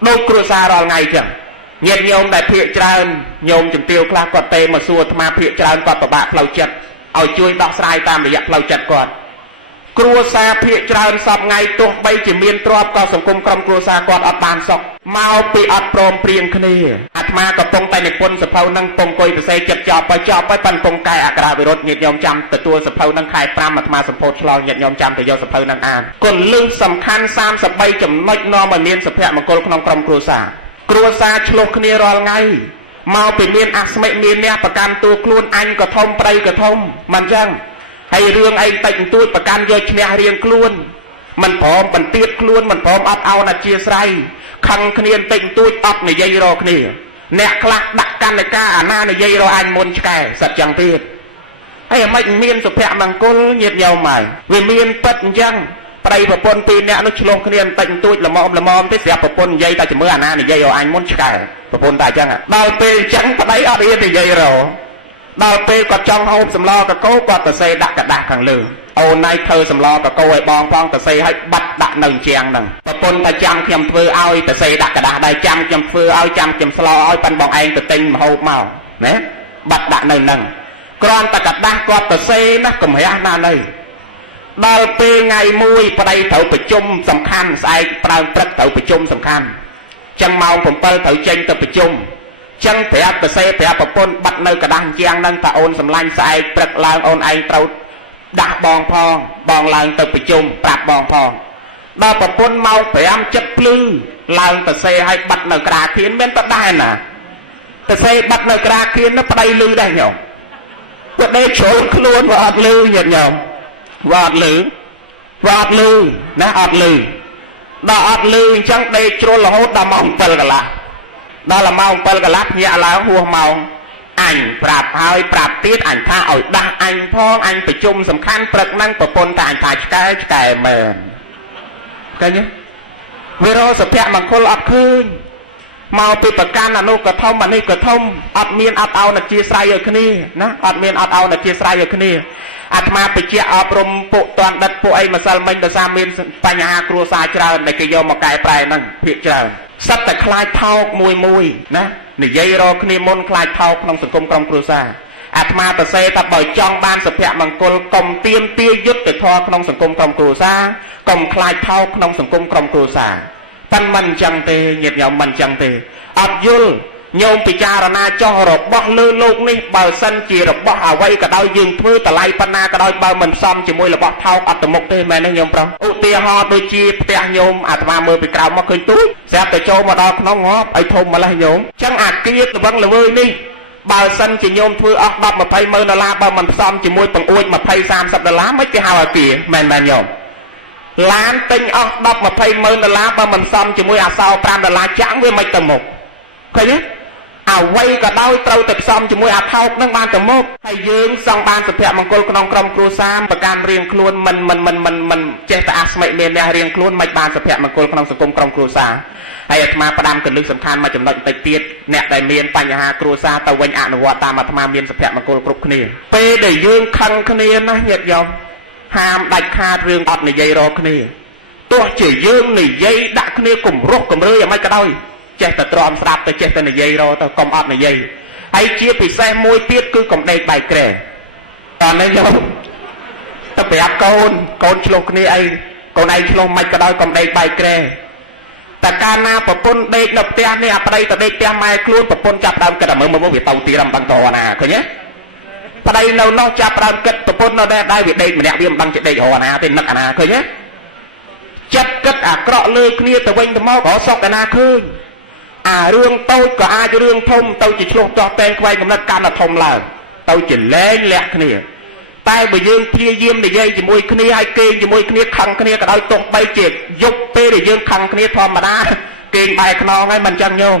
đôi cua xa rồi ngày chẳng nhiệt nhôm đại phiệt trơn nhôm chừng tiêu class quạt tê mà xua tham phiệt trơn quạt bạc phơi chật ao chui đọc sai tam để dập phơi chật quạt cua xa phiệt trơn sập ngày tuột bay chỉ miên trọp có sòng cung cầm cua xa quạt ở bàn sọc mau bị ọt prom priêng khné maกับปงtại nipponสะเพานั่งปงกอยแต่เสจับจอบไปปันปงไก่อักราวิรถnhiệt nhômจำแต่ตัวสะเพานั่งขายปรามอัตมาสมโพธิ์ลอยnhiệt nhômจำแต่ยอสะเพานั่งอ่านกลลึกสำคัญ3 สบายจำน้อยนอมาเมียนสะเพะมังกรขนมกรมครัวซากรัวซาชลกเนียรอไงมาไปเมียนอัศเมเมียนเนี่ยประกันตัวครูนอันกระทมไปกระทมมันยังให้เรื่องไอ้แต่งตัวประกันโยชเนียเรียงครูนมันพร้อมมันเตี้ยครูนมันพร้อมอัดเอาหน้าเชียร์ไรคังเนียนแต่งตัวอัดในยัยรอเนียเนี่ยคลักดักกันในก้าหน้าในยัยรออันมนแก่สัจจังเตี้ยไอ้ไม่เมียนสุภะมังกรเงียบเงาใหม่เวเมียนปัดยังไปประปนปีเนี่ยนุชลงเนียนแต่งตัวละมอมที่เสียประปนยัยแต่จะเมื่อหน้าในยัยรออันมนแก่ประปนตายจังอ่ะดาวเปย์จังปะไดอะไรในยัยรอดาวเปย์ก็จ้องเอาสำล้อกับโก้ก็ตะเซดักกระดักขังลือเอาในเธอสำล้อกับโก้ไอ้บองพองตะเซให้บัดดักหนึ่งเชียงหนึ่งประปนตะจำเขียมเฟือเอาตะเซดักกระดักได้จำเขียมเฟือเอาจำเขียมสลอเอาปันบองไอ้ตะติงมาโฮเมาเนี่ยบัดดักหนึ่งกรอนตะกัดดักก็ตะเซนะก็ไม่น่าเลยดาวเปย์ไงมุ้ยปะไดเถาประจุมสำคัญใส่ปลาปลักเถาประจุมสำคัญจังเมาผมเปิลเถาเจงเถาประจุมจังแผลตะเซแผลประปนบัดในกระดังเจียงนั่งตะโอนสำลังใส่ปลักลางโอนไอเตาดักบองพองบองลางเถาประจุมปราบบองพองดาวประปนเมาแผลจับปลื้อลางตะเซให้บัดในกระดาษเขียนเป็นตะได้น่ะตะเซบัดในกระดาษเขียนนั่นปะไดลือได้เหรอว่าได้โฉลขลุ่นว่าอัดลือเหรอวาดลือนะอัดลือดาอัดลือจังได้โจรละโหดดามองเปิลกันละดาละมองเปิลกันละเนี่ยละหัวเมาอันปราบหายปราบตีดอันท่าเอาดังอันพ้องอันประชุมสำคัญปรักนั่งประปนแต่อันตายแก่เมินกันเนี่ยเวลาสเปียมันคนอัดคืนเมาไปประกันอนุกระทมอันนี้กระทมอัดเมียนอัดเอาหน้าจีสายอยู่คืนนี้นะอัดเมียนอัดเอาหน้าจีสายอยู่คืนนี้อาตมาไปเจ้าอบรมปุตอนดัดปุไอมาสัลมันจะสามีปัญหาครัวซาเจริญในกิโยมกายปลายนั่งเพียเจริญสัตแต่คลายเท้ามวยนะนี่ยัยรอคณีมนคลายเท้าขนมสังคมกรมครัวซาอาตมาตะเซตะบ่อยจองบ้านสเปียมังกรกลมเตียมเตี้ยยุดแต่ทอขนมสังคมกรมครัวซากลมคลายเท้าขนมสังคมกรมครัวซาปันมันจังเตเหยียดเหยามันจังเตอับยุลโยมปิจารณาจ้องรบบ่ลือลูกนี่เบาสันจีรบบ่เอาไว้ก็ได้ยืนพื้นแต่ไล่ปนาก็ได้เบามันซ้ำจีมวยรบบ่เท้าอัตมกเตแม่นี่โยมปรอุตีหอโดยจีเตะโยมอาตมาเมื่อไปกล่าวมาเคยตุ้ยแซ่บแต่โจมาดอกน้องงอบไอ้ทมมาละโยมจังอาจเกลียดบังละเว้ยนี่เบาสันจีโยมพื้นออกดับมาไพ่เมื่อนาลาเบามันซ้ำจีมวยปังอวยมาไพ่$30ไม่ไปหาอะไรกี่แม่โยมล้านติงออกดับมาไพ่เมื่อนาลาเบามันซ้ำจีมวยอาสาว$5จังเว้ยไม่ตมกเคยเนี่ยเอาไว้ก็ได้เต้าแต่ซ้ำจมูกอาเท้านั่งบ้านแต่มกให้ยืมส่งบ้านสุภาพมังกรขนมกรมครูซามประการเรียงคล้วนมันเจตอาสมัยเมียนเรียงคล้วนไม่บ้านสุภาพมังกรขนมสังคมกรมครูซาให้อาตมาประดามกันลึกสำคัญมาจำนวนไปเตียดเนี่ยได้เมียนปัญหาครูซาตะวันอนุวัตตามอาตมาเมียนสุภาพมังกรกรุบขณีเปได้ยืมคังขณีนะเหยียดยอมห้ามได้คาดเรื่องอดในยัยรอขณีตัวเจียยืมในยัยดักขณีกลุ่มรกกลุ่มเรือยังไม่กระได้เจตตรอมสลับแต่เจตในยัยรอแต่กลมอัดในยัยไอเจี๊ยบปีแซ่มวยเตี้ยคือกลมเด็กใบแกร่ตอนนี้โยมถ้าไปอับโกนชลกนี่ไอโกนไอชลกไม่กระได้กลมเด็กใบแกร่แต่การนาปะปนเด็กนับเตี้ยนี่อะไรแต่เด็กเตี้ยไม่คล้วนปะปนจับดำกระดำมือวิตาตีรำบังตอนาเคยเนี้ยประเดี๋ยวเรานอกจับดำกระปะปนเราได้วิเด็กมันเนี่ยวิมบังจะเด็กหัวนาเป็นนักนาเคยเนี้ยจับกระอักเกาะเลยนี่แต่เวงแต่มอขอซอกแต่นาคืนเรื่องโตก็อาจจะเรื่องทมโตจะชลจอแตงไว้กำลังการทมแล้วโตจะเล่นแหลกนี่ใต้ใบยืนเพียยิ้มในยัยจะมวยขณีให้เก่งจะมวยขณีขังขณีก็ได้ตกใบเจ็บยกเปได้ยืนขังขณีทอมมาได้เก่งใบขนองให้มันจังโยม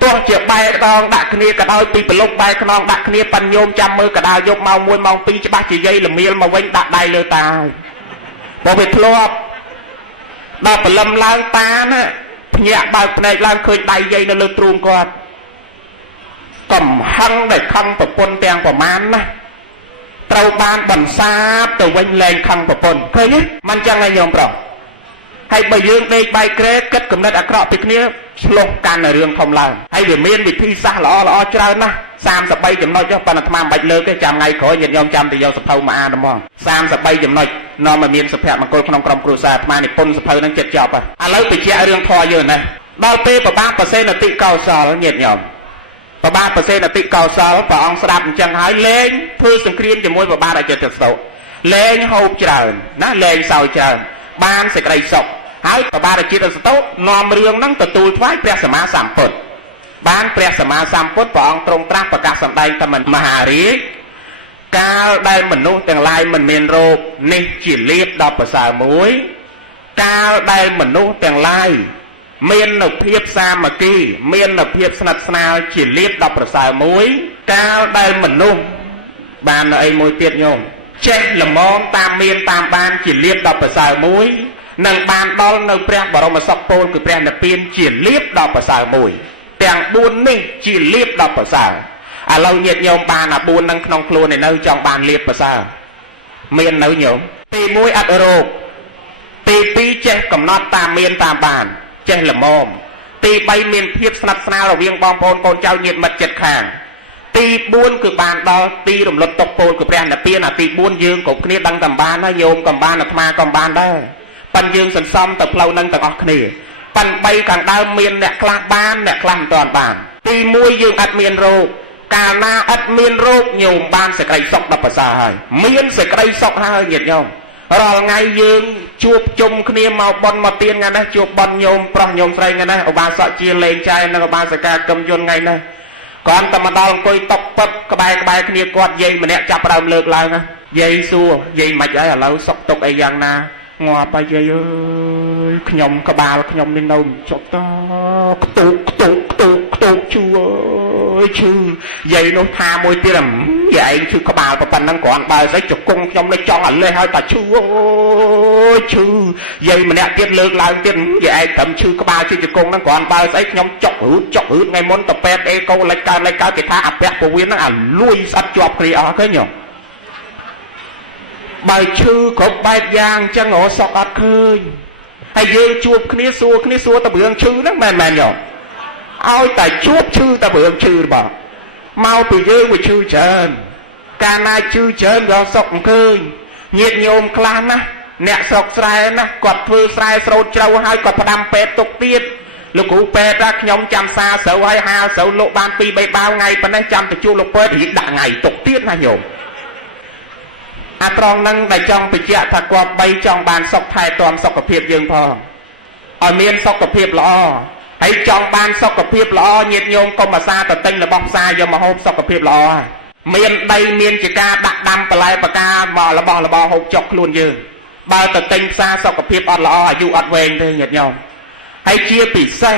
ตัวเจ็บใบขนองดักขณีก็ได้ปีเป็นลกใบขนองดักขณีปัญโยมจำมือก็ได้ยกเมามวยมองปีจะบ้าจะยัยหรือเมียมาเว้นดักได้เลยตายพอไปทลวบดอกปลำล้างตาเนี่ยเนี่ยบางในร่างเคยได้ยัยในเลือดตรูมก่อนก่อมหังได้คำประปนแตงประมาณนะเราบานบันซาบแต่วันแรงคำประปนเคยเนี่ยมันจะไงยอมปรอก ហើយបើយើងដេកបាយក្រែគិតកំណត់អាក្រក់ពីគ្នាឆ្លោះកាន់នៅរឿងធំឡើងហើយវាមានវិធីសាស្ត្រល្អច្រើនណាស់33ចំណុចចុះប៉ុន្តែអាត្មាមិនបាច់លើកទេចាំថ្ងៃក្រោយញាតិញោមចាំទៅយកសភៅមកអានហ្មង33ចំណុចនាំឲ្យមានសុភមង្គលក្នុងក្រុមគ្រួសារអាត្មានិពន្ធសភៅនឹងចិត្តចប់ហើយឥឡូវបញ្ជាក់រឿងធម៌យើងណាដល់ពេលប្របាទប្រសេនតិកោសលញាតិញោមប្របាទប្រសេនតិកោសលព្រះអង្គស្ដាប់អញ្ចឹងហើយលែងធ្វើសង្គ្រាមជាមួយប្របាទអចិន្ត្រស្ទោលែងហូបច្រើនណាលែងសោយច្រើនបានសេចក្តីសុខហើយប្របាទអចិន្ត្រស្ទោនាំរឿងហ្នឹងទទួលថ្វាយព្រះសម្មាសម្ពុទ្ធបានព្រះសម្មាសម្ពុទ្ធព្រះអង្គទ្រង់ត្រាស់ប្រកាសសម្ដែងថាមហារាជកាលដែលមនុស្សទាំងឡាយមិនមានរោគនេះជាលាភដ៏ប្រសើរមួយកាលដែលមនុស្សទាំងឡាយមាននូវភាពសាមគ្គីមាននូវភាពស្និទ្ធស្នាលជាលាភដ៏ប្រសើរមួយកាលដែលមនុស្សបាននៅអីមួយទៀតញោមចេះល្មមតាមមានតាមបានជាលាភដ៏ប្រសើរមួយនឹងបានដល់នៅព្រះបរមសុខពោលគឺព្រះនិព្វានជាលាភដ៏ប្រសើរមួយទាំង4នេះជាលាភដ៏ប្រសើរឥឡូវញាតិញោមបានអា4នឹងក្នុងខ្លួនឯនៅចង់បានលាភប្រសើរមាននៅញោមទី1អត់រោគទី2ចេះកំណត់តាមមានតាមបានចេះល្មមទី3មានភាពស្និទ្ធស្នាលរវាងបងប្អូនកូនចៅញាតិមិត្តជិតខាងទី4គឺបានដល់ទីរំលត់ទុកពោលគឺព្រះនិព្វានអាទី4យើងគ្រប់គ្នាដឹងតាមបានហើយញោមកំបានអាត្មាកំបានដែរប៉ិនយើងសន្សំទៅផ្លូវនឹងទាំងអស់គ្នាប៉ិន3ខាងដើមមានអ្នកខ្លះបានអ្នកខ្លះមិនទាន់បានទី1យើងអត់មានរោគកាលណាអត់មានរោគញោមបានសេចក្តីសុខដល់ប្រសើរហើយមានសេចក្តីសុខហើយញាតិញោមរាល់ថ្ងៃយើងជួបជុំគ្នាមកបន់មកទៀនថ្ងៃនេះជួបបន់ញោមប្រុសញោមស្រីថ្ងៃនេះឧបាសកជាលេងចែនិងឧបាសិកាកឹមយន្តថ្ងៃនេះគាត់តែមកដល់អង្គុយតុកពឹកក្បែរគ្នាគាត់យាយម្នាក់ចាប់ដើមលើកឡើងយាយសួរយាយមិនអីឥឡូវសុកទុកអីយ៉ាងណាងាប់ហើយយាយអើយខ្ញុំក្បាលខ្ញុំនេះនៅចុកតខ្ទុកឈឺអើយឈឺយាយនោះថាមួយទៀតយាយឯងឈឺក្បាលប៉ុណ្ណឹងគ្រាន់បើស្អីជង្គង់ខ្ញុំនេះចង់ឲ្យលេះហើយតែឈឺអើយឈឺយាយម្នាក់ទៀតលើកឡើងទៀតយាយឯងត្រឹមឈឺក្បាលឈឺជង្គង់ហ្នឹងគ្រាន់បើស្អីខ្ញុំចុករួតថ្ងៃមុនទៅពេទ្យអេកូលេចកើតគេថាអាពាក់ពោះវៀនហ្នឹងអាលួយស្អិតជាប់គ្នាអស់ឃើញទេបើឈឺគ្រប់បែបយ៉ាងអញ្ចឹងរសក់អត់ឃើញហើយយើងជួបគ្នាសួរតែរឿងឈឺហ្នឹងមែនយោឲ្យតែជួបឈឺតែរឿងឈឺរបស់មកពីយើងវាឈឺច្រើនកាលណាឈឺច្រើនរសក់មិនឃើញញាតិញោមខ្លះណាអ្នកស្រុកស្រែណាគាត់ធ្វើស្រែស្រោតជ្រៅហើយគាត់ផ្ដាំពេទ្យទុកទៀតលោកគ្រូពេទ្យថាខ្ញុំចាំសារស្រូវហើយហាលស្រូវលោកបាន2-3បាវថ្ងៃប៉ុណ្ណេះចាំទៅជួបលោកពេទ្យរៀងដាក់ថ្ងៃទុកទៀតណាញោមអាត្រង់ហ្នឹងដែលចង់បញ្ជាក់ថាគាត់3ចង់បានសុខថែទាំសុខភាពយើងផងឲ្យមានសុខភាពល្អហើយចង់បានសុខភាពល្អញាតិញោមកុំអាសាទៅទិញរបស់ផ្សារយកមកហូបសុខភាពល្អហើយមានដីមានជាការដាក់ដាំបន្លែបកាមករបស់របរហូបចុកខ្លួនយើងបើទៅទិញផ្សារសុខភាពអត់ល្អអាយុអត់វែងទេញាតិញោមហើយជាពិសេស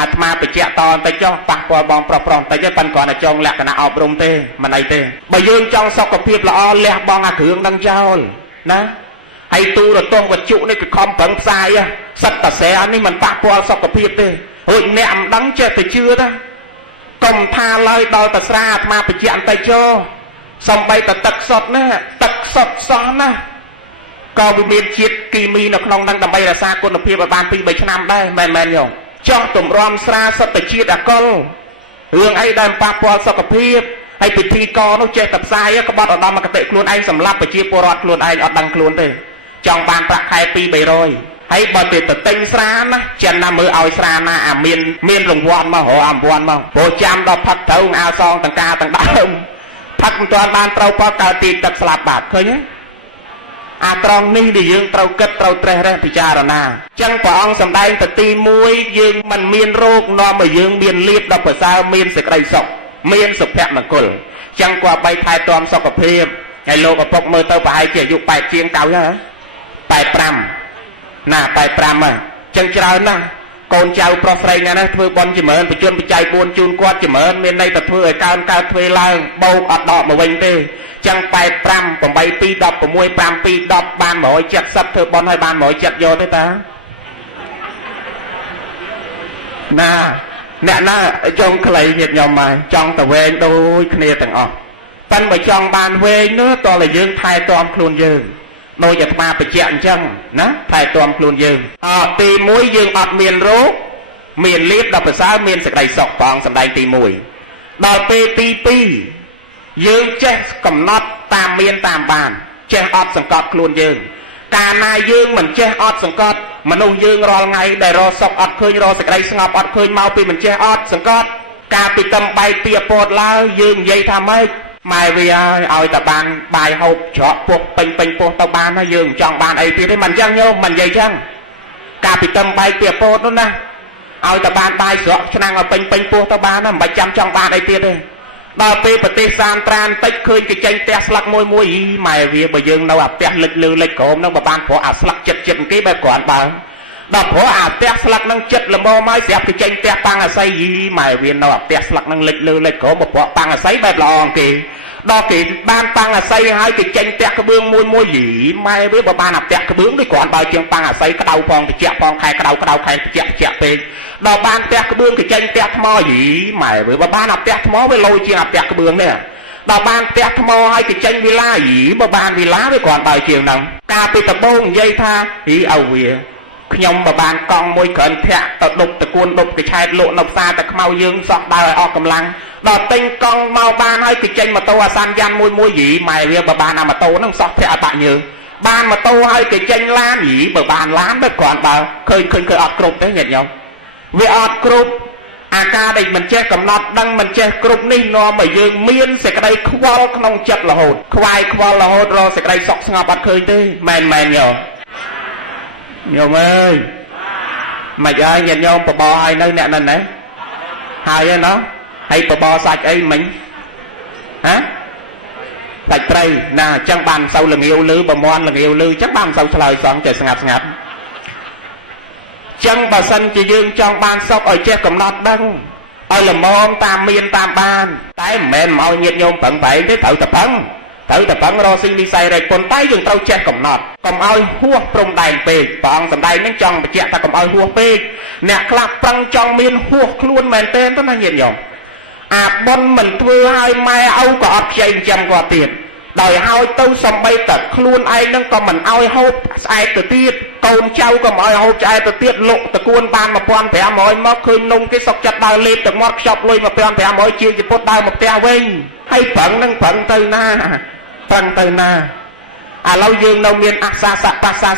អាត្មាបញ្ជាក់តបន្តិចចុះប៉ះពាល់បងប្រុសបន្តិចទេប៉ុន្តែគ្រាន់តែចង់លក្ខណៈអប់រំទេមិនអីទេបើយើងចង់សុខភាពល្អលះបង់អាគ្រឿងនឹងចោលណាហើយទូរទស្សន៍វត្ថុនេះគឺខំប្រឹងផ្សាយសិតតាស្រែនេះមិនប៉ះពាល់សុខភាពទេរួចអ្នកមិនដឹងចេះតែជឿទេកុំថាឡើយដល់តាស្រាអាត្មាបញ្ជាក់បន្តិចចុះសំបីតែទឹកសុទ្ធណាទឹកសុទ្ធសោះណាក៏វាមានជាតិគីមីនៅក្នុងហ្នឹងដើម្បីរក្សាគុណភាពឲ្យបាន 2-3 ឆ្នាំដែរមែនយោចោះទម្រាំស្រាសុទ្ធតែជាតិអាកុលរឿងអីដែលប៉ះពាល់សុខភាពហើយពិធីករនោះចេះតែផ្សាយក្បត់ឧត្តមគតិខ្លួនឯងសម្លាប់ប្រជាពលរដ្ឋខ្លួនឯងអត់ដឹងខ្លួនទេចង់បានប្រាក់ខែ 200-300 ហើយបើទៅទិញស្រាណាចិនណាមើលឲ្យស្រាណាអាមានរង្វាន់មករកអារង្វាន់មកព្រោះចាំដល់ផឹកត្រូវអាវសងទាំងការទាំងដើមផឹកមិនទាន់បានត្រូវផលកើតទីទឹកស្លាប់បាត់ឃើញទេអាត្រង់នេះដែលយើងត្រូវគិតត្រូវត្រេះរេះពិចារណាអញ្ចឹងព្រះអង្គសម្ដែងទៅទី1យើងមិនមានរោគនាំឲ្យយើងមានលាភដល់ប្រសើរមានសេចក្តីសុខមានសុភមង្គលអញ្ចឹងក៏បីថែទាំសុខភាពហើយលោកឪពុកមើលទៅប្រហែលជាអាយុ80ជាង90ហើយ85ណា85ហ្នឹងអញ្ចឹងច្រើនណាស់កូនចៅប្រុសស្រីណាស់ធ្វើបន់ចម្រើនបញ្ជនបច្ច័យ4ជូនគាត់ចម្រើនមានន័យតែធ្វើឲ្យកើតធ្វើឡើងបោកអត់ដកមកវិញទេចឹង85 8 2 16 5 2 10បាន170ធ្វើបន់ឲ្យបាន170យកទេតាណាអ្នកណាចង់ខ្លីញាតិញោមមកចង់ទៅវែងដូចគ្នាទាំងអស់ប៉ិនបើចង់បានវែងនោះតើយើងថែទាំខ្លួនយើង โดยจะมาไปเจียนจังนะถ่ายตัวคลุนยืงตีมุ้ยยืงอดเมียนรู้เมียนเลียบดอกภาษาเมียนสกายสอกฟองสำได้ตีมุ้ยดอกเปตีปียืงเจ๊กำนัดตามเมียนตามบ้านเจ๊อดสังกัดคลุนยืงการนายยืงเหมือนเจ๊อดสังกัดมนุษย์ยืงรอไงได้รอสอกอดเคยรอสกายสงบอดเคยเมาปีเหมือนเจ๊อดสังกัดการปิดตำใบเปียปอดแล้วยืงยัยทำให้ไม่เวียเอาแต่บานใบหกเฉาะพวกเป็นพวกตะบานนะยืงจองบานไอเปียได้มันจังโยมมันยัยจังการปิดตำใบเปียปอดนั่นนะเอาแต่บานใบเฉาะชนะเอาเป็นพวกตะบานนะใบจำจองบานไอเปียได้ดาวเปปฏิสามตรานติดเคยกิจเตะสลักมวยไม่เวียบยืงเราเปะลึกลือเล็กโขมนั่งบานพออาสลักเจ็ดกี้แบบก่อนบางดอกหัวอาเตะสลักนั่งเจ็ดละโมไม้เสียบกิจเตะปังอาศัยไม่เวียนเราเตะสลักนั่งลึกลือเล็กโขมบอกว่าปังอาศัยแบบลองกีดอกกีบ้านปังอาศัยให้กิจเตะกระเบื้องมวยไม่เวียบบ้านเตะกระเบื้องด้วยก่อนบางเชียงปังอาศัยกระดาพองเจี๊ยพองใครกระดาใครเจี๊ยเป็นดอกบานเตะกระเบื้องกิจเตะมอไม่เวียบบ้านเตะมอไว้ลอยเชียงเตะกระเบื้องเนี่ยดอกบานเตะมอให้กิจวิลาบ้านวิลาไว้ก่อนบางเชียงนั่งกาปิตะบงยัยท่าเอาเวียขยมบานกองมวยเขินแทะตะดุกตะกูลดุกกระชายโลนกซาตะขมาวยืงสอกดาวออกกำลังดอกติงกองเมาบานให้กิจมาโตสันยันมวยหยีไม่เรียบบานมาโตนั่งสอกแทะตะยืงบ้านมาโตให้กิจล้านหยีบานล้านแบบก่อนเปล่าเคยออกกรุบได้เห็นยังเวออกกรุบอาการเด็กมันแจ้กำนัดดังมันแจ้กรุบนี่นอมายืงเมียนเสกได้ควอลขนมจัดละโหดควายควอลละโหดรอเสกได้สอกสงบเคยได้แมนยอมเอ้ยmà giờ nhìn nhau bò bò ai nơi nè nè nè hai nó hay bò bò sạch ấy mình hả sạch tây nè chẳng bàn sau là yêu lư bò mon là yêu lư chắc bàn sau lời soạn trời ngặt chẳng bà sân chỉ dương trong ban sóc ở che cầm nọt đăng ở là môn tam miên tam ban tái mền màu nhiệt nhôm tận vậy để tự tập bắn rô sinh đi say rồi còn tay dừng tao che cầm nọt cầm oi hua prong đài pe bong sầm đài những trong che ta cầm oi hua pe nè clap prang trong miên hua luôn mền tên đó là nhiệt nhôm bon mình thưa hai mai âu có ấp chạy chăm qua tiền đời hai tâu sầm bay tật luôn ai nâng còn mình oi hộp ai từ tiết côn trâu cầm oi hộp ai từ tiết lộ từ cuốn ban mà quan phải mỏi móc khơi nung cái sọc chặt đào lên từ mót chọc lui mà quan phải mỏi chiều chỉ post đào một teo vinh hay phận nâng phận từ na phận từ na lâu dương nông miền xa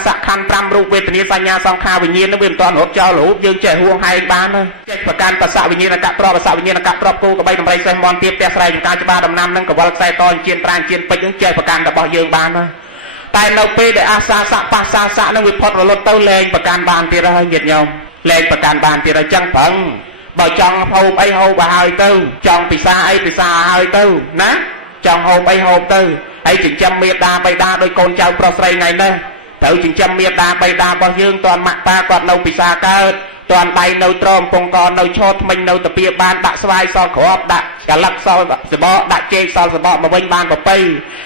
sạ khăn trăm rụng về tình sa nhà song kha bình nhiên nó viêm toàn hộp cho lũ dương trẻ huông hai ban thôi chạyประกันภาษาวิญญาณกะตรอภาษาวิญญาณกะตรอกูกับใบดำไรใส่มอนเตียบแต่ใส่การจะบ้าดำน้ำนั่งกับวัลใส่ตอนเชียนปรางเชียนไปยังใจประกันกับบ่อยืงบานthôiแต่เราไปได้อาซาสะปัสสะนั่งวิพจน์รถเต้าแรงประกันบานที่เราให้เหยียดยอมแรงประกันบานที่เราจังผังบ่จองหอบไอหอบบ่หายเต้าจองปีศาไอปีศาหายเต้านะจองหอบไอหอบเต้าไอ้จิงจำเมียดาไปดาโดยโกนเจ้าปลอดไงนะเต่าจิงจำเมียดาไปดาบ่ยืงตอนมักตากอดเราปีศาเกิดตอนใดเราตรอมปงกรเราชดมันเราตะเปียบานดักสวายซอขอบดักกะลักซอสบอดักเจซอสบอมาเว้นบานบ่ไป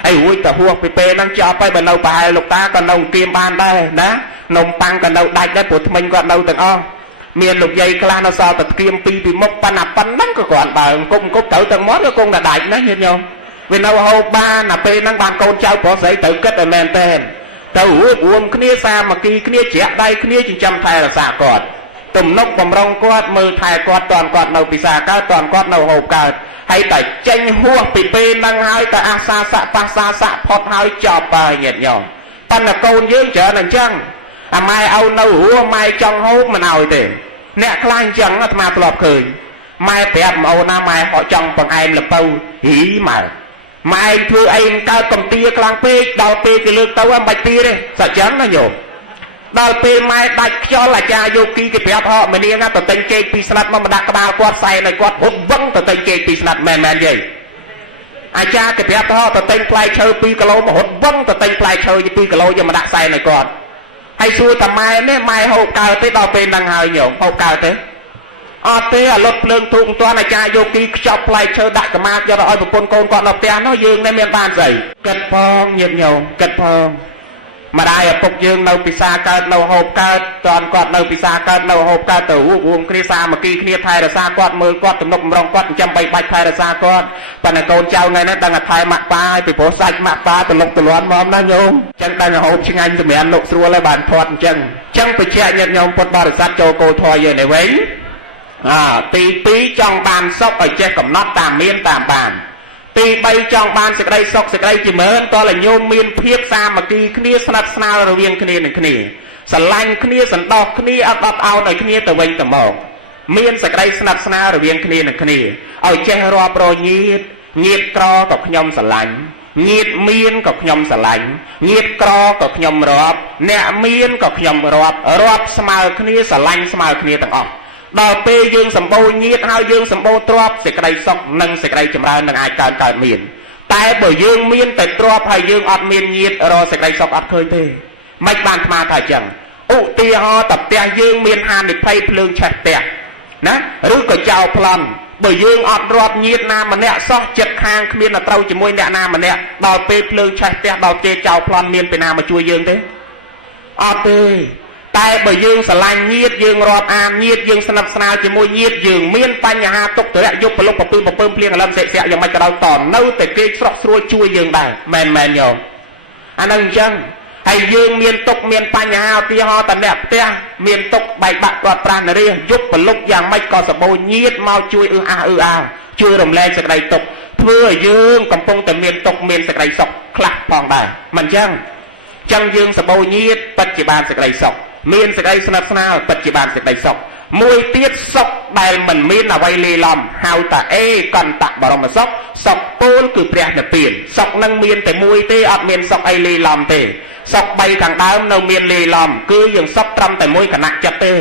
ไอ้หุ้ยตะหัวไปนั่งจอไปบ่เราไปลูกตาก็เราเตรียมบานได้นะนมปังก็เราได้ได้ปวดมันก็เราต่างอ้อเมียลูกใหญ่กลางเราซอตะเตรียมปีมกปันนับปันนั่งก็ก่อนบ่กุ้งเต่าต่างมดก็กุ้งได้นะเห็นยังvì nào hậu ba là pe năng bàn con cháu có giấy tự kết ở men tên tàu uống kia xa mà kia trẻ đây kia chỉ chăm thay là xả cọt tùm nốc bầm rong quạt mưa thay quạt toàn quạt nâu bị xả cao toàn quạt nâu hậu cao hay tại tranh hua bị pe năng hai tại asa xạ pa xạ phật hai chọp bài nhẹ nhõm tan là con dương trở nên chăng mai âu nâu hua mai trong hố mà nào thì nè khai chẳng là mà lọp cười mai bẹp màu na mai họ trong bằng em là bầu hí mà mà anh thưa anh cao cầm tia clang pe đào pe cái lương tàu em bạch tia đây sợ chán nó nhổ đào pe mai đặt cho là cha vô kia cái bẹp họ mình đi ngang từ tên kê pi snap mà đặt cái bao quạt say này quạt hút văng từ tên kê pi snap men vậy ai cha cái bẹp họ từ tên play chơi pi kilo mà hút văng từ tên play chơi pi kilo nhưng mà đặt say này quạt hay xui tầm mai nè mai hộp cao tới đào pe đang hơi nhổ hộp cao tới thế lột lương thùng toàn là cha vô kia chọc lại chơi đại cả ma cho rồi một con còn lột tiền nó dương nên miền ban dày cật phong nhiệt nhiều cật phong mà đại ở phục dương nâu pisa cao nâu hộp cao toàn quạt nâu pisa cao nâu hộp cao từ uống kia xa mà kia thay là xa quạt mưa quạt tụm nục rong quạt trăm bay bạch thay là xa quạt và này con trao này nó đang là thay mặt ba bị bố sạch mặt ba từ lục từ loan móm nó nhôm chân đang là hộp chừng anh từ mẹ ăn lục xua lấy bàn thoát chân bị che nhận nhôm quạt ba được sát cho cô thôi giờ này vậy tí trong bàn sốc ở trên cầm nót tàm miên tàm bànទី3ចង់បានសេចក្តីសុខសេចក្តីចម្រើនតលញោមមានភាពសាមគ្គីគ្នាស្និទ្ធស្នាលរវាងគ្នានឹងគ្នាស្រឡាញ់គ្នាសន្តោសគ្នាអត់ដត់អោនឲ្យគ្នាទៅវិញទៅមកមានសេចក្តីស្និទ្ធស្នាលរវាងគ្នានឹងគ្នាឲ្យចេះរាប់រញាតញាតក្រក៏ខ្ញុំស្រឡាញ់ញាតមានក៏ខ្ញុំស្រឡាញ់ញាតក្រក៏ខ្ញុំរាប់អ្នកមានក៏ខ្ញុំរាប់ស្មើគ្នាស្រឡាញ់ស្មើគ្នាទាំងអស់ដល់ពេលយើងសម្បូរញាតហើយយើងសម្បូរទ្រព្យសេចក្តីសុខនិងសេចក្តីចម្រើននឹងអាចកើតមានតែបើយើងមានតែទ្រព្យហើយយើងអត់មានញាតរកសេចក្តីសុខអត់ឃើញទេមិនបានស្មារតីថាអញ្ចឹងឧទាហរណ៍តែផ្ទះយើងមានហានិភ័យភ្លើងឆេះផ្ទះណាឬក៏ចោលប្លន់បើយើងអត់រាប់ញាតណាម្នាក់សោះចិត្តខាងគ្មានត្រូវជាមួយអ្នកណាម្នាក់ដល់ពេលភ្លើងឆេះផ្ទះដល់គេចោលប្លន់មានពេលណាមកជួយយើងទេអត់ទេតែបើយើងស្រឡាញ់ញាតយើងរាប់អានញាតយើងស្និទ្ធស្នាលជាមួយញាតយើងមានបញ្ហាទុក្ខទរៈយុបប្រលុបប្រពើភ្លៀងអលឹមសេកស្រាក់យ៉ាងម៉េចក៏ដោយតនៅតែគេស្រស់ស្រួលជួយយើងដែរមែនញោមអានឹងអញ្ចឹងហើយយើងមានទុក្ខមានបញ្ហាឧទាហរណ៍តអ្នកផ្ទះមានទុក្ខបែកបាក់គាត់ប្រាស់នរាយុបប្រលុបយ៉ាងម៉េចក៏សបោញាតមកជួយជួយរំលែកសេចក្តីទុក្ខធ្វើឲ្យយើងកំពុងតែមានទុក្ខមានសេចក្តីសុខខ្លះផងដែរមិនអញ្ចឹងយើងសបោញាតបច្ចុប្បន្នសេចក្តីសុខមានសេចក្តីស្និទ្ធស្នាលបច្ចុប្បន្នសេចក្តីសុខមួយទៀតសុខដែលមិនមានអ្វីលាយឡំហៅថាអេកន្តៈបរមសុខសុខពូលគឺព្រះនិព្វានសុខនឹងមានតែមួយទេអត់មានសុខអីលាយឡំទេសុខ3ខាងដើមនៅមានលាយឡំគឺយើងសុខត្រឹមតែមួយគណៈចិត្តទេ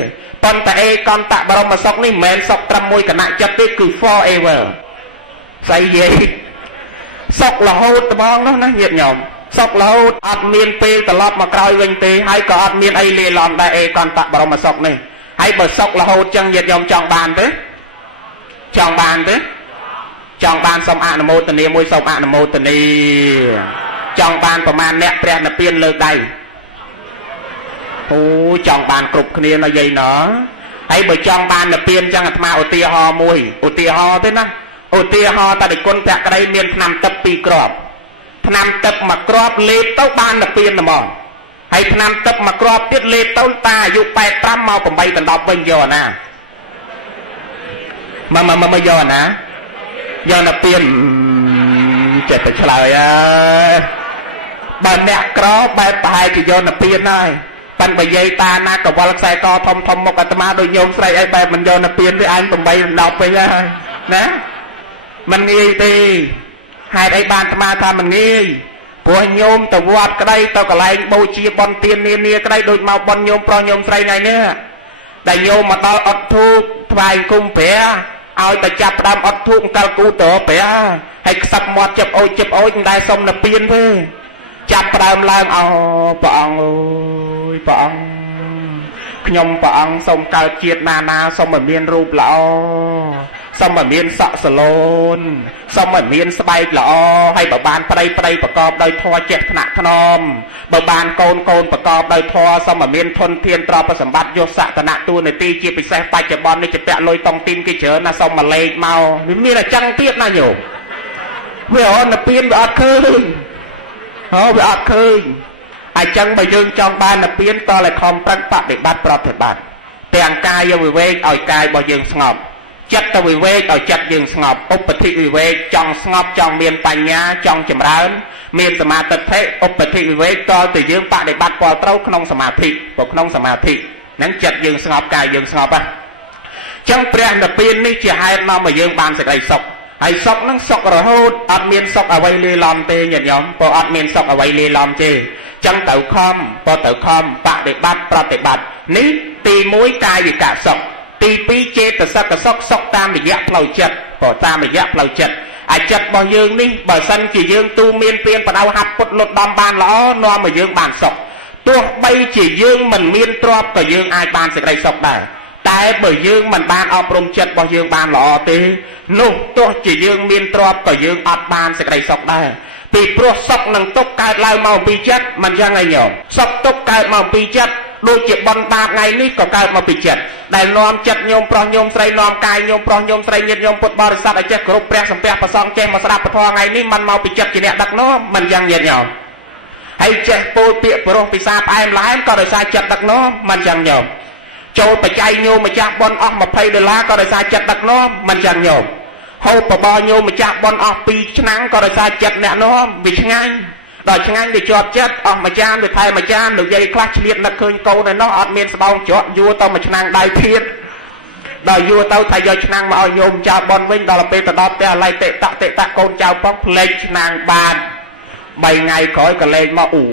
ប៉ុន្តែអេកន្តៈបរមសុខនេះមិនមែនសុខត្រឹមមួយគណៈចិត្តទេគឺ forever ស្អីយេសុខរហូតត្បងនោះណាញាតិញោមសុខរហូតអត់មានពេលត្រឡប់មកក្រោយវិញទេហើយក៏អត់មានអីលាយឡំដែរអេកន្តៈបរមសុខនេះហើយបើសុខរហូតចឹងញាតិញោមចង់បានទេចង់បានសូមអនុមោទនាមួយសូមអនុមោទនាចង់បានប្រមាណអ្នកព្រះនិព្វានលើកដៃអូចង់បានគ្រប់គ្នាណាយាយណោះហើយបើចង់បាននិព្វានចឹងអាត្មាឧទាហរណ៍មួយឧទាហរណ៍ទេណាឧទាហរណ៍តែគុណភក្តីមានថ្នាំទឹក2គ្រាប់ថ្នាំទឹកមួយគ្រាប់លេបទៅបាននិព្វានហ្មងហើយថ្នាំទឹកមួយគ្រាប់ទៀតលេបទៅតាអាយុ85មក8ដល់10វិញយកណាមកយកណាយកនិព្វានចិត្តទៅឆ្លើយអើយបើអ្នកក្របែបប្រហែលជាយកនិព្វានហើយប៉ិនបើយាយតាណាកវលខ្សែកធំមុខអាត្មាដូចញោមស្រីអីបែបមិនយកនិព្វានទេអញ8ដល់10វិញហើយណាមិនងាយទេហេតុអីបានអាត្មាថាមិនងាយព្រោះញោមទៅវត្តក្តីទៅកន្លែងបូជាបន់ទាននានាក្តីដូចមកបន់ញោមប្រុសញោមស្រីថ្ងៃនេះដែលញោមមកដល់អត់ធូបថ្វាយគុំព្រះឲ្យតែចាប់ផ្ដើមអត់ធូបកលគូតរព្រះហើយខ្សឹបមាត់ជិបអូចមិនដែលសុំនិព្វានទេចាប់ផ្ដើមឡើងអោព្រះអង្គអើយព្រះអង្គខ្ញុំព្រះអង្គសូមកើតជាតិណាសូមឲ្យមានរូបល្អសូមឲ្យមានសក់សឡូនសូមឲ្យមានស្បែកល្អហើយបើបានប្តីប្រកបដោយធម៌ចេះថ្នាក់ថ្នមបើបានកូនប្រកបដោយធម៌សូមឲ្យមានធនធានទ្រព្យសម្បត្តិយកសក្តានៈតួនាទីជាពិសេសបច្ចុប្បន្ននេះជាពាក់លុយតុងទីនគេច្រើនណាសូមមកលេខមកវាមានតែចឹងទៀតណាញោមវាអត់និព្វានវាអត់ឃើញវាអត់ឃើញហើយចឹងបើយើងចង់បាននិព្វានតើខំប្រឹងបដិបត្តិប្រតិបត្តិទាំងកាយវិវេកឲ្យកាយរបស់យើងស្ងប់ចិត្តទៅវិវេកឲ្យចិត្តយើងស្ងប់ឧបតិវិវេកចង់ស្ងប់ចង់មានបញ្ញាចង់ចម្រើនមានសមាធិឧបតិវិវេកតទៅយើងបដិបត្តិពលត្រូវក្នុងសមាធិក្នុងសមាធិហ្នឹងចិត្តយើងស្ងប់កាយយើងស្ងប់ចឹងព្រះនិព្វាននេះជាហេតុនាំឲ្យយើងបានសេចក្តីសុខហើយសុខហ្នឹងសុខរហូតអត់មានសុខអ្វីលាយឡំទេញាតិញោមព្រោះអត់មានសុខអ្វីលាយឡំទេចឹងទៅខំបដិបត្តិប្រតិបត្តិនេះទី1កាយវិកសុខទី2ចេតសិកសុខតាមរយៈផ្លូវចិត្តតាមរយៈផ្លូវចិត្តអាចិត្តរបស់យើងនេះបើសិនជាយើងទូមានពៀនបដៅហាត់ពុតលុតដំបានល្អនាំឲ្យយើងបានសុខទោះបីជាយើងមិនមានទ្រព្យក៏យើងអាចបានសេចក្តីសុខដែរតែបើយើងមិនបានអប់រំចិត្តរបស់យើងបានល្អទេនោះទោះជាយើងមានទ្រព្យក៏យើងអត់បានសេចក្តីសុខដែរ ពីព្រោះសុខនឹងទុកកើតឡើងមកពីចិត្តមិនយ៉ាងឯងញោមសុខទុកកើតមកពីចិត្តដូចជាបនបាបថ្ងៃនេះក៏កើតមកពីចិត្តដែលនាំចិត្តញោមប្រុសញោមស្រីនាំកាយញោមប្រុសញោមស្រីញាតិញោមពុទ្ធបរិស័ទឲ្យចេះគោរពព្រះសម្ពះប្រសងចេះមកស្ដាប់ពធថ្ងៃនេះមិនមកពីចិត្តជាអ្នកដឹកនាំមិនយ៉ាងញាតិញោមហើយចេះពោលពាក្យបរោះពិសាផ្អែមល្ហែមក៏ដោយសារចិត្តដឹកនាំមិនយ៉ាងញោមចូលបច្ច័យញោមម្ចាស់បនអស់$20ក៏ដោយសារចិត្តដឹកនាំមិនយ៉ាងញោមហូបបបរញោមម្ចាស់បនអស់2ឆ្នាំក៏ដោយសារចិត្តអ្នកនាំវាឆ្ងាញ់ដល់ឆ្ងាញ់វាជាប់ចិត្តអស់មួយចានវាថែមមួយចានលោកយាយខ្លះឆ្លៀតនឹកឃើញកូនឯនោះអត់មានស្បោងជាប់យួរទៅមួយឆ្នាំដៃធៀបដល់យួរទៅថាយកឆ្នាំមកឲ្យញោមចៅបនវិញដល់ពេលទៅដល់ផ្ទះឡៃតិតកូនចៅផងផ្លេចឆ្នាំបាន3ថ្ងៃក្រោយក៏លេងមកអូ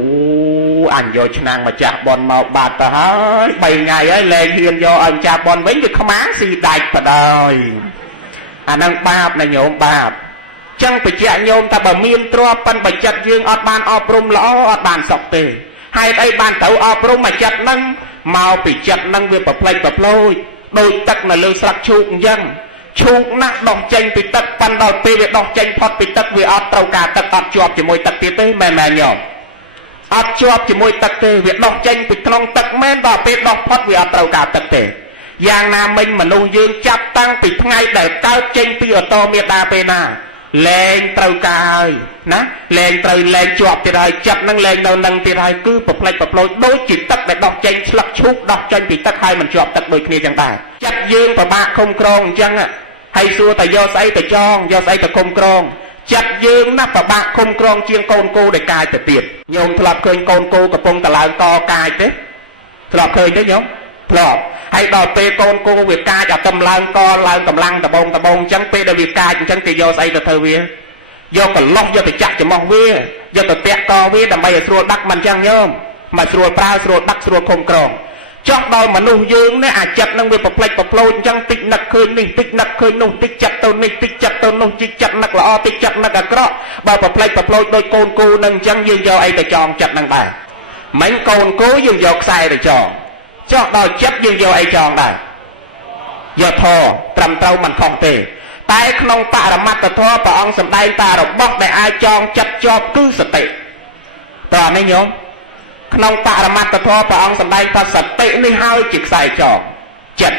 អញយកឆ្នាំម្ចាស់បនមកបាត់ទៅហើយ3ថ្ងៃហើយលេងហ៊ានយកឲ្យម្ចាស់បនវិញវាខ្មាំងស៊ីដាច់បដ ாய் អានឹងបាបណាញោមបាបចឹងបញ្ជាក់ញោមថាបើមានទ្រព្យប៉ុនបច្ចិតយើងអត់បានអប់រំល្អអត់បានសុខទេហើយអីបានទៅអប់រំមកចិត្តហ្នឹងមកពីចិត្តហ្នឹងវាប្រផ្លេចប្រផ្លោចដូចទឹកនៅលើស្លឹកឈូកអញ្ចឹងឈូកណាស់ដោះចេញពីទឹកប៉ុន្តែដល់ពេលវាដោះចេញផុតពីទឹកវាអត់ត្រូវការទឹកអត់ជាប់ជាមួយទឹកទៀតទេមែនញោមអត់ជាប់ជាមួយទឹកទេវាដោះចេញពីក្នុងទឹកមែនដល់ពេលដោះផុតវាអត់ត្រូវការទឹកទេយ៉ាងណាមិញមនុស្សយើងចាប់តាំងពីថ្ងៃដែលកើតចេញពីអតមេតាពេលណាលែងត្រូវការហើយណាលែងត្រូវលែងជាប់ទៀតហើយចិត្តនឹងលែងនៅនឹងទៀតហើយគឺប្រផ្លេចប្រផ្លោចដូចជាទឹកដែលដោះចេញស្លឹកឈូកដោះចេញពីទឹកហើយមិនជាប់ទឹកដូចគ្នាចឹងដែរចិត្តយើងពិបាកគុំក្រងអញ្ចឹងហើយសួរតែយកស្អីទៅចងយកស្អីទៅគុំក្រងចិត្តយើងណាពិបាកគុំក្រងជាងកូនគោដែលកាយទៅទៀតញោមធ្លាប់ឃើញកូនគោកំពុងតឡើងតកាយទេធ្លាប់ឃើញទេញោមធ្លាប់ហើយដល់ពេលកូនគោវាកាចអាតំឡើងកឡើងកម្លាំងដបងអញ្ចឹងពេលដែលវាកាចអញ្ចឹងគេយកស្អីទៅធ្វើវាយកកន្លោះយកទៅចាក់ច្រមុះវាយកទៅពាក់កវាដើម្បីឲ្យស្រួលដឹកមិនអញ្ចឹងញោមមកស្រួលប្រើស្រួលដឹកស្រួលឃុំក្រងចុះដល់មនុស្សយើងនេះអាចិត្តនឹងវាប្រផ្លេចប្រផ្លោចអញ្ចឹងតិចនឹកឃើញនេះតិចនឹកឃើញនោះតិចចិត្តទៅនេះតិចចិត្តទៅនោះតិចចិត្តនឹកល្អតិចចិត្តនឹកអាក្រក់បើប្រផ្លេចប្រផ្លោចដូចកូនគោនឹងអញ្ចឹងយើងយកអីទៅចងចិត្តនឹងដែរមិញកូនគោយើងយកខ្សែទៅចងចុះដល់ចិត្តយើងយកអីចងដែរយកធរត្រឹមត្រូវមិនខុសទេតែក្នុងបរមត្តធម៌ព្រះអង្គសម្ដែងតារបស់ដែលអាចចងចិត្តជាប់គឺសតិតើនេះញោមក្នុងបរមត្តធម៌ព្រះអង្គសម្ដែងថាសតិនេះហើយជាខ្សែចងចិត្ត